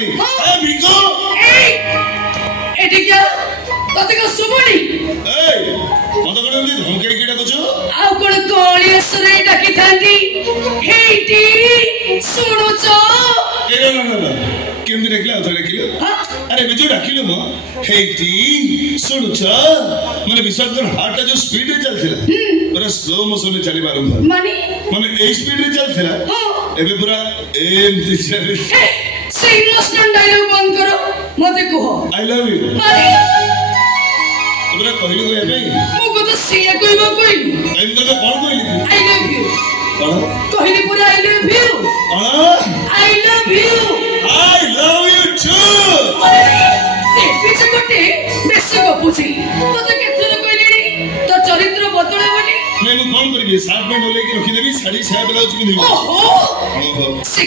गलानी ए भिको एठी क्या तते को सुबुनी ए मत कोन धमके किडा कछु आउ कोन कोळी असरे डाकी थांदी हेटी सुनुचो ए ना केमति देखला उधर देखिलो अरे बिजु डाकिलो म हेटी सुनुच माने विश्वास कर हार्ट जो स्पीड रे चलथिला पूरा स्लो मोशन रे चली बारम माने ए स्पीड रे चलथिला एबे पूरा एम चली से इमोशनल डायलॉग बंद करो मते कहो आई लव यू माने तुमरा कहलु एबे मु को तो सिया कहबो कहलु एम तो कोन कहली आई लव यू कोन कहली पूरा आई लव यू कोन आई लव यू टू पीछे गोटे बेसी गपुची मते केथुर कहली तो चरित्र बदले बोली मैं कौन करिए साथ में डोले के रखी देबी साड़ी छाया ब्लाउज पिंदी ओहो से